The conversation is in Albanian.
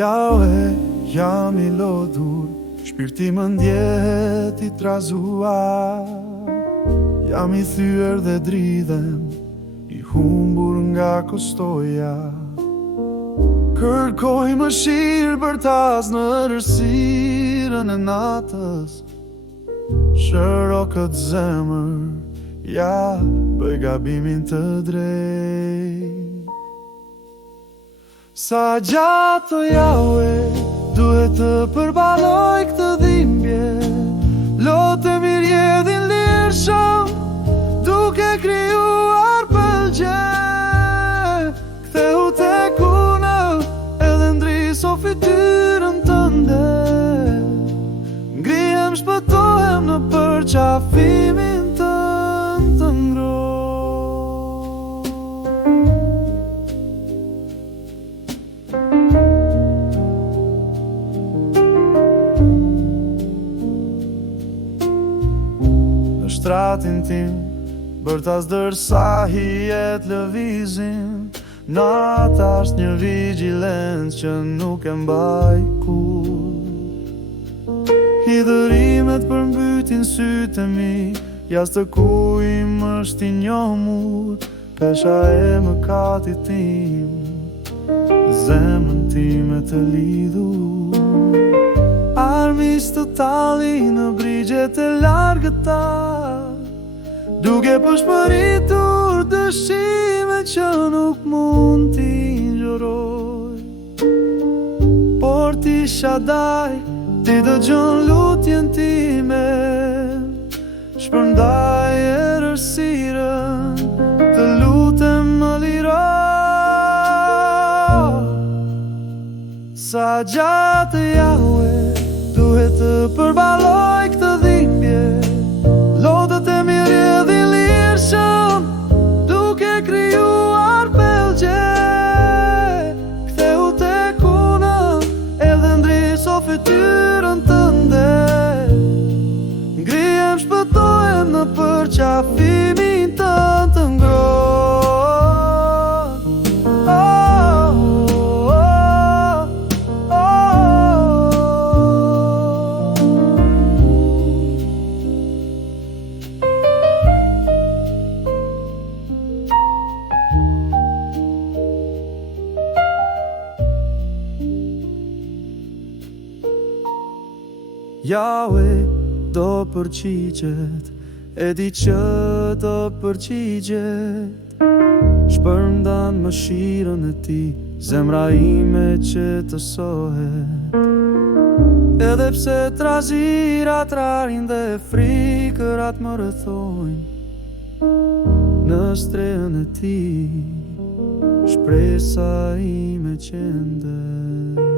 Jaue, jam I lodhur, shpirti më ndjet I trazuar. Jam I thyer dhe dridhem, I humbur nga kostoja. Kërkoj më shirë për tas në rësirën e natës. Shëro këtë zemër, ja, bëj gabimin të drejt. Sa gjatë jaue, duhet të përbaloj këtë dhimbje. Lotë e mirë jedhin lirshëm, duke krijuar pëlqe. Ktheu tek unë, edhe ndriso fytyrën tënde. Ngrihem, shpëtohem në përqafimin tënd të ngrohtë. Në shtratin tim, bërtas dërsa hijet lëvizin. Nata është një vigjilencë që nuk e mbaj kur. Hidhërimet përmbytin sytë e mi, jas të kujim është I njohur. Pesha e mëkatit tim, zemrën time të lidhur. Armis totali në brigjet e largëta, duke përshpëritur dëshime që nuk mund t'i ngjoroj. Por ti Shadaj, ti dëgjon lutjen time, shpërndaj errësirën, të lutem më liro. Sa gjatë jaue, duhet të përbaloj këtë dhimbje. Lodët e mirë jedhin lirshëm, duke krijuar pëlqe. Ktheu tek unë, edhe ndriso fytyrën tënde. Ngrihem, shpëtohem në përqafimin tënd të ngrohtë. Jaue do përqigjet, e di që do përqigjet. Shpërndan mëshirën e ti, zemra ime që të sohet. Edhe pse trazirat rarin dhe frikërat më rrethojnë, në strehën e ti, shpresa ime qëndër.